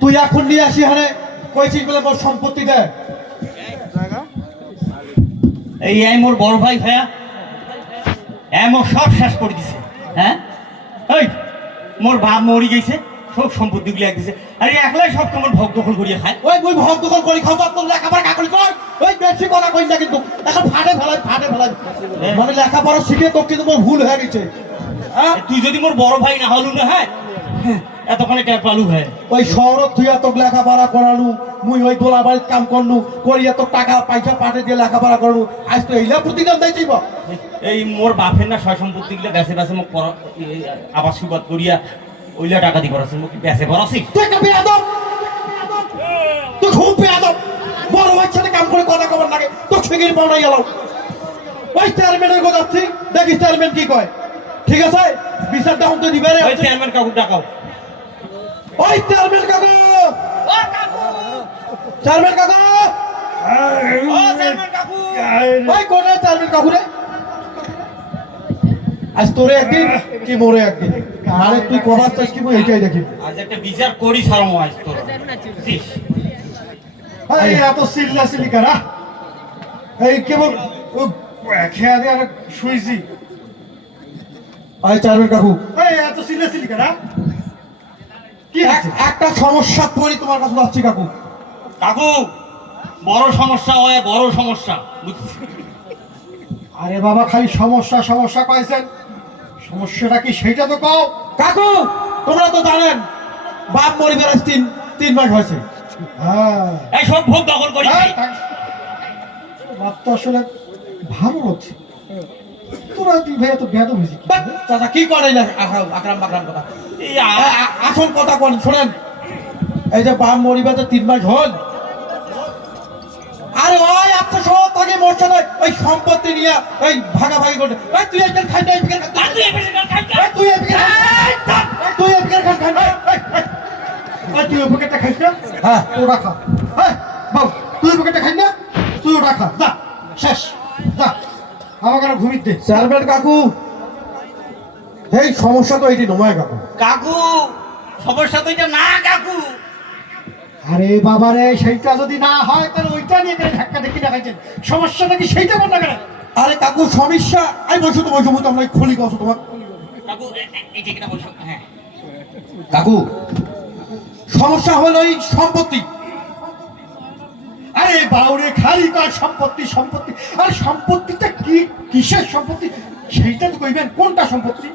তুই এখন নিয়ে আসি হারে কইছিস বলে মোর সম্পত্তি দে এই মোর বড় ভাই ভাইয়া মোর সব শেষ করে দিছে। হ্যাঁ এই মোর বাপ মরি গেছে, সব সম্পত্তি গুলি এক দিছে। আরে একলাই সব কেমন ভোগ দখল করিয়ে খায়। ওই মুই ভোগ দখল করি খাও তোর লেখাপড়া কাকড়ি কর। ওই বেশি কথা কইস না কিন্তু এখন ফাটে ফেলাই মানে লেখাপড়া শিখে তোর কিন্তু মোর ভুল হয়ে গেছে। তুই যদি মোর বড় ভাই না হলু না, হ্যাঁ এতক্ষণে ট্যাপ পালু হয়। ওই শহরত তুই এত লেখাপড়া করালু, মুই ওই দোলা বাড়ির কাম করলু, করি এত টাকা পয়সা পাঠে দিয়ে লেখাপড়া করলু, আজ তো এইলা প্রতিদান দিয়েছিস। এই মোর বাপের না সয় সম্পত্তি গুলো বেছে মোক আবাস সুবাদ করিয়া ওইলা টাকা দি করাছে, মোক বেছে করাছি। তুই একটা বেয়াদব, তুই খুব বেয়াদব। বড় ভাইয়ের সাথে কাম করে কথা কবার লাগে তোর ফিকির পাওয়া গেল। ওই চেয়ারম্যানের কথা যাচ্ছি, দেখিস চেয়ারম্যান কি কয়। ঠিক আছে বিচার তখন তো দিবে রে। ওই চেয়ারম্যান কাকু ডাকাও। ওই চেয়ারম্যান কাকু, চেয়ারম্যান কাকু, চেয়ারম্যান কাকু, ওই কোনে চেয়ারম্যান কাকু রে। আজ তোরে একদিন কি মোরে একদিন, আরে তুই কবার চাস কি মই এইটাই দেখি। আজ একটা বিচার করি সারম আজ তোর। এই এত সিল্লাসিলি করা, এই কেবল খেয়া দিয়ে আর শুইছি। আই চেয়ারম্যান কাকু, এই এত সিল্লাসিলি করা কি একটা সমস্যা পড়ি তোমার কাছে যাচ্ছি কাকু। কাকু বড় সমস্যা হয়, বড় সমস্যা বুঝছি। আরে বাবা খালি সমস্যা সমস্যা কয়েছেন, সমস্যাটা কি সেইটা তো কও। কাকু তোমরা তো জানেন বাপ মরি বেড়াস তিন মাস হয়েছে। হ্যাঁ এই সব ভোগ দখল করি। বাপ তো আসলে ভালো হচ্ছে, তোরা তুই ভাই এত বেয়াদব হয়েছিস। চাচা কি করে আকরাম বাকরাম কথা, আসল কথা কোন শোনেন। এই যে বাপ মরিবাতে 3 মাস হল, আরে ওই আচ্ছা সব থাকে মরছে না, ওই সম্পত্তি নিয়ে ওই ভাগাভাগি করতে। এই তুই একজন খাই না, তুই তুই পকেটটা খাইস না। হ্যাঁ ওটা খা। হ্যাঁ বাবু তুই পকেটটা খাই না, তুই ওটা খা। যা শেষ, যা আমাকে ঘুমিয়ে দে। চেয়ারম্যান কাকু এই সমস্যা তো এইটি নয় কাকু। কাকু সমস্যা তো এটা না কাকু। আরে বাবা রে, সেইটা যদি না হয় তাহলে ওইটা নিয়ে গেলে ধাক্কা দেখি দেখাইছেন। সমস্যাটা কি সেইটা কোন না কেন? আরে কাকু সমস্যা আমি বসো তো আমরা খুলি গেছো তোমার কাকু। এই যে কিনা বসো। হ্যাঁ কাকু সমস্যা হলো এই সম্পত্তি। আরে বাউরে খালি কর সম্পত্তি সম্পত্তি, আর সম্পত্তিটা কি কিসের সম্পত্তি সেইটা তো কইবেন, কোনটা সম্পত্তি।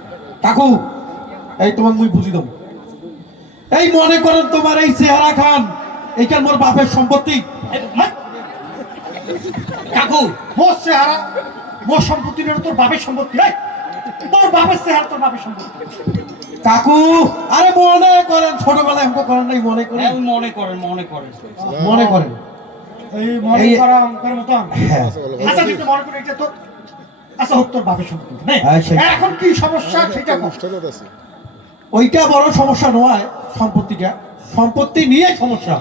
কাকু এই তোমার মুই বুঝি দেব। এই মনে করেন তোমার এই চেহারা খান এইখান মোর বাপের সম্পত্তি। কাকু মোর চেহারা মোর সম্পত্তি না, তোর বাপের সম্পত্তি। তোর বাপের চেহারা তোর বাপের সম্পত্তি। কাকু আরে মনে করেন, ছোটবেলায় অঙ্ক করেন নাই, মনে করেন মনে করেন মনে করেন এই মনে করা অঙ্কের মতো। আচ্ছা তুই মনে করে এটা তোর, আচ্ছা হোক তোর বাপের সম্পত্তি। এখন কি সমস্যা সেটা ওইটা বড় সমস্যা নয়, সম্পত্তিটা সম্পত্তি নিয়ে সমস্যা।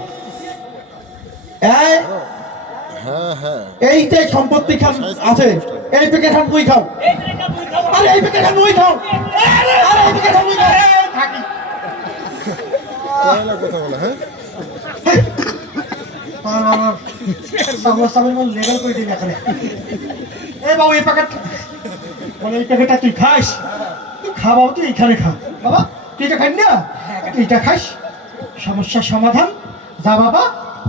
এই যে সম্পত্তি খান আছে, এই প্যাকেট খান মুই খাও, আরে এই প্যাকেট খান মুই খাও, আরে এই প্যাকেট খান মুই খাও থাকি। কথা বলা হ্যাঁ লেভেল করে দিবি এখানে। এই বাবু এই প্যাকেট বলে, এই প্যাকেটটা তুই খাস, তুই খা বাবু, তুই এইখানে খা বাবা, তুই এটা খাই না, এইটা খাস, সমস্যার সমাধান। যা বাবা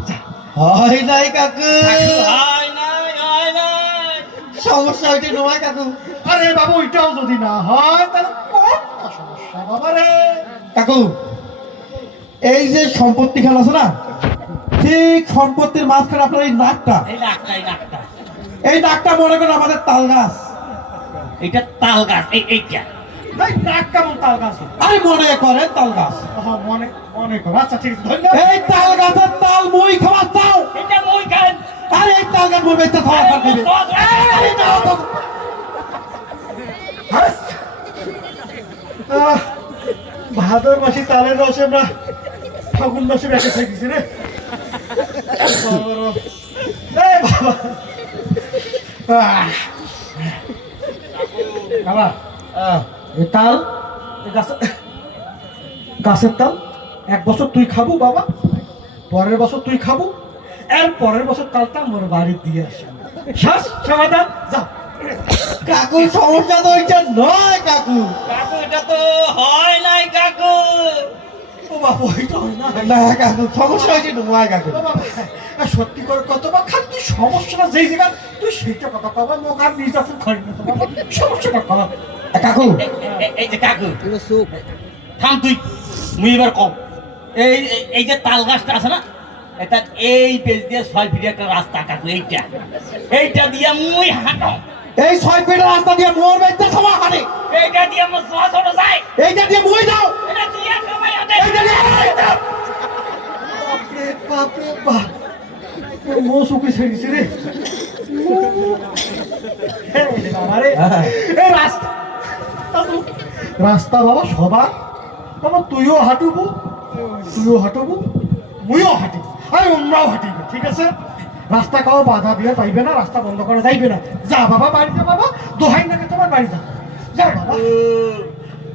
যা। হয় নাই কাকু, সমস্যা ওইটা নয় কাকু। আরে বাবু ওইটাও যদি না হয় তাহলে কোনটা সমস্যা বাবা রে। কাকু এই যে সম্পত্তি খান আছে না, ঠিক সম্পত্তির মাঝখানে আপনার এই নাকটা, এই নাকটা মনে করেন আমাদের তাল গাছ। এটা তাল গাছ। এইটা নাক কেমন তাল গাছ? আরে মনে করেন তাল গাছ। মনে কর। আচ্ছা ঠিক আছে ধন্যবাদ। এই তাল গাছের তাল মই খাওয়া চাও, এটা মই খান। আরে এই তাল গাছ বলবে এটা খাওয়া খান দিবে। আরে না তো ভাদর মাসে তালের রসে আমরা ফাগুন মাসে বেঁচে থাকছি রে। বাবা এই তাল গাছের তাল এক বছর তুই খাবো বাবা, পরের বছর তুই খাবো, এর পরের বছর কালটা মোর বাড়ি দিয়ে আসা শ্বাস সমাধান যা। কাকু সমস্যা তো ওইটা নয় কাকু। কাকু এটা তো হয় নাই কাকু। ও বাবা ওইটা হয় না। না কাকু সমস্যা হয়েছে নয় কাকু। ও বাবা, সত্যি করে কত বা খালি তুই সমস্যাটা যেই জায়গা তুই সেইটা কথা বাবা, মোক আর নির্যাতন করি না তো বাবা, সমস্যাটা কর কাকু এই যে কাকু থাম তুই, মুই এবার কম। এই যে তাল গাছটা আছে না, এটা এই পেজ দিয়ে 6 ফিট একটা রাস্তা কাকু, এইটা দিয়ে মুই হাঁটো, এই 6 ফিটের রাস্তা দিয়ে মোর বাইতে সবাই হাঁটে, এইটা দিয়ে আমার সোয়া ছোট যায়, এইটা দিয়ে মই যাও, এটা দিয়ে সবাই হাঁটে। এইটা দিয়ে মই যাও। বাপরে বাপরে বাপ, তোর মো শুকিয়ে ছেড়েছে রে। এই বাবা রে, এই রাস্তা রাস্তা বাবা সবার বাবা, তুইও হাঁটুবু, মুইও হাঁটি, আর অন্যরাও হাঁটিবে, ঠিক আছে? রাস্তা কাউ বাধা দিয়ে পাইবে না, রাস্তা বন্ধ করা যাইবে না। যা বাবা বাড়ি যা বাবা, দোহাই নাকি তোমার বাড়ি যা, যা বাবা।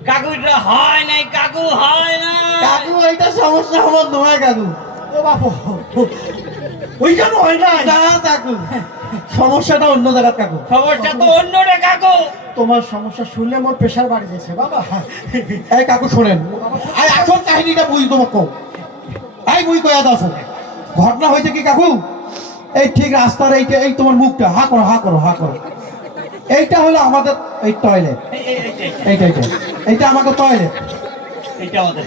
কাকু এটা হয় নাই কাকু, হয় না কাকু এইটা সমস্যা আমার নয় কাকু। ও বাবা, ওই কেন হয় না? না কাকু সমস্যাটা অন্য জায়গার কাকু। সমস্যা তো অন্য রে কাকু। তোমার সমস্যা শুনলে মোর প্রেশার বাড়ি যাচ্ছে বাবা। এই কাকু শোনেন, এই আসল কাহিনীটা বুঝ তোমাকে কও। এই মুই কয়া দাও শোনে, ঘটনা হয়েছে কি কাকু, এই ঠিক রাস্তার এইটা, এই তোমার মুখটা হা করো হা করো হা করো, এইটা হলো আমাদের এই টয়লেট, এইটা এইটা এইটা আমাদের টয়লেট। এইটা আমাদের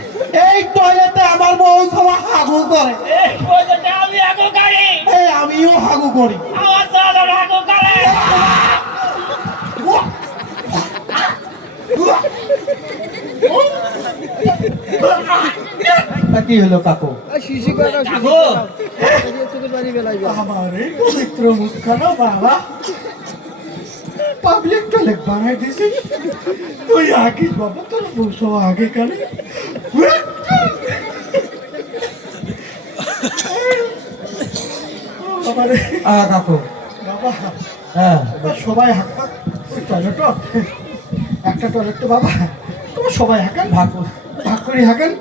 এই টয়লেটে আমার বউ সবা হাগু করে, এই পয়সাতে আমি আগো গাড়ি, এই আমিও হাগু করি। আমার সাদা আগো করে। তা কি হলো কাকু? কাকু আমার এই পবিত্র মুখখানা বাবা পাবলিক টয়লেট বানাই দিছিস তুই, আগে বাবা তোর বসো আগে কানে। বাবা রে, কাকু বাবা হ্যাঁ এবার সবাই হাঁকা টয়লেট, একটা টয়লেট তো বাবা, তোমার সবাই হাঁকান, ভাগ করে হাঁকান,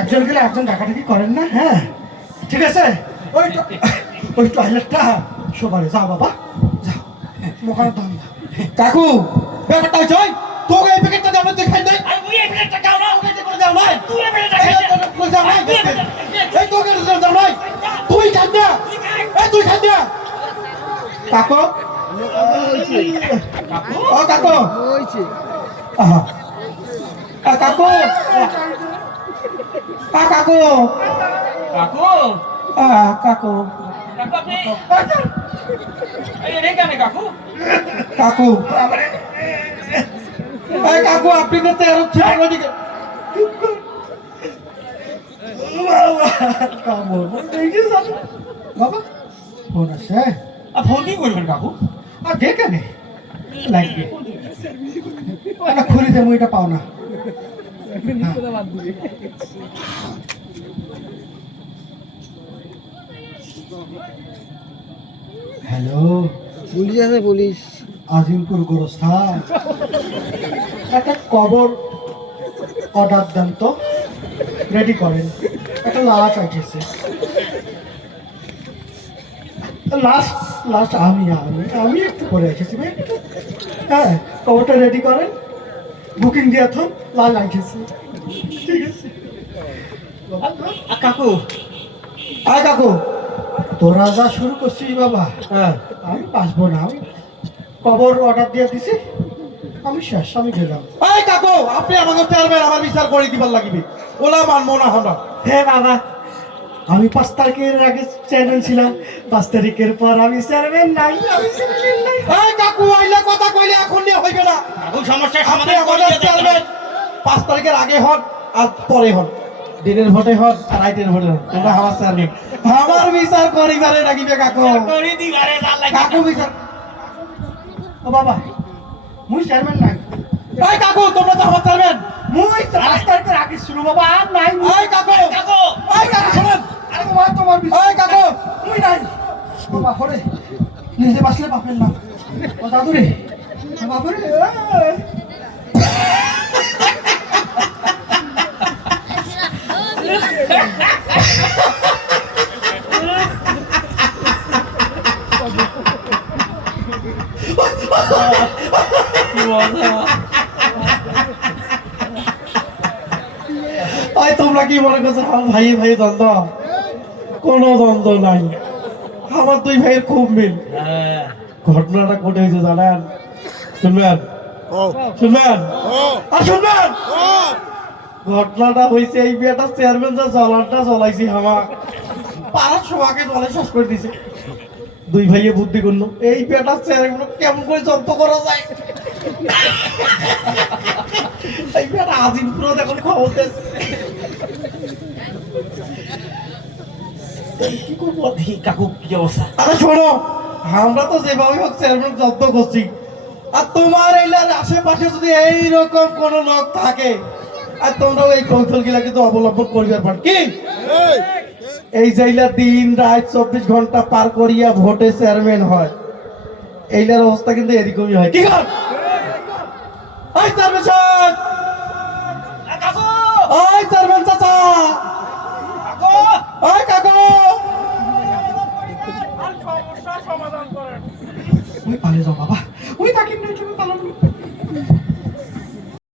একজন গেলে একজন ডাকাডাকি করেন না, হ্যাঁ ঠিক আছে? ওই টয়লেটটা সবাই যাও বাবা, যাও মোকার দাম দাও। কাকু ব্যাপারটা হচ্ছে ওই, তোকে এই প্যাকেটটা দাও না, তুই খাই নাই, আর মুই এই প্লেটটা খাও না, দাও নাই, তুই এই প্লেটটা এই খাই না। তোকে দাও নাই, এই তোকে দাও নাই, তুই খাই না, এই তুই খাই না। কাকু ও কাকু আহা কাকু কাকু কাকু কাকু কাকু আপনি এই রে কেন কাকু? কাকু এই কাকু আপনি তো 13 ছিল ওদিকে। বাবা ফোন আছে, আর ফোন কি করবেন কাকু? আর দেখে নে লাগবে না, খুলি দে মুইটা পাও না। হ্যালো, পুলিশ আছে, পুলিশ। আজিমপুর গোরস্থান, একটা কবর অর্ডার দেন তো, রেডি করেন, একটা লাশ আসছে। লাস্ট লাস্ট আমি আমি আমি একটু করে এসেছি ভাই, একটু হ্যাঁ কবরটা রেডি করেন, বুকিং দিয়ে থন, লাশ আসছে, ঠিক আছে? কাকু আয় কাকু তোরা যা শুরু করছিস বাবা, হ্যাঁ আমি বাঁচবো না, আমি কবর অর্ডার দিয়ে দিছি, আমি শেষ, আমি গেলাম। এই কাকু আপনি আমাকে চেয়ারম্যান আমার বিচার করে দিবার লাগিবে, ওলা মানবো না আমরা। হ্যাঁ বাবা, আমি 5 তারিখের আগে চেয়ারম্যান ছিলাম, 5 তারিখের পর আমি চেয়ারম্যান নাই, আমি চেয়ারম্যান নাই। এই কাকু আইলে কথা কইলে এখন নিয়ে হইবে না, কাকু সমস্যার আপনি সমাধান করে আমাদের চেয়ারম্যান 5 তারিখের আগে হন আর পরে হন, দিনের ভোটে হন আর রাইটের ভোটে হন, তোমরা আমার চেয়ারম্যান, আমার বিচার করিবারে লাগিবে কাকু। করে দিবারে জানলা কাকু বিচার, ও বাবা, মুই চেয়ারম্যান নাই, এই কাকু তোমরা তো আমার চেয়ারম্যান। মুই 5 তারিখের আগে ছিল বাবা, আর নাই মুই। এই কাকু কাকু এই কাকু শুনেন, আরে বাবা তোমার এই কাকু মুই নাই বাবা, হরে নিজে বাঁচলে বাপের নাম, ও দাদু রে, বাবা রে। ভাই তোমরা কি মনে করছো আমার ভাই ভাই দ্বন্দ্ব? কোনো দ্বন্দ্ব নাই, আমার দুই ভাইয়ের খুব মিল। ঘটনাটা ঘটে হয়েছে জানেন? শুনবেন শুনবেন আর শুনবেন। ঘটনাটা হয়েছে এই বিয়েটা চেয়ারম্যান যা জলারটা জ্বলাইছি আমার পাড়ার সবাইকে জলে শেষ করে দিছে। দুই ভাইয়ে বুদ্ধি করলো এই বিয়েটা চেয়ারম্যান কেমন করে জব্দ করা যায়। এই বিয়েটা আজিমপুর এখন খবর দিয়েছে। কি করবো দেখি কাকু কি অবস্থা। আরে শোনো, আমরা তো যেভাবে হোক চেয়ারম্যান জব্দ করছি, আর তোমার এইলার আশেপাশে যদি এইরকম কোন লোক থাকে আর তোমরা এই কৌশল গুলা কিন্তু অবলম্বন করিবার পার কি এই জেলা দিন রাত 24 ঘন্টা পার করিয়া ভোটে চেয়ারম্যান হয়, এইলার অবস্থা কিন্তু এরকমই হয়। কি কর ওই চেয়ারম্যান সাহেব, ওই চেয়ারম্যান চাচা, ওই কাকু, ওই পালিয়ে যাও বাবা।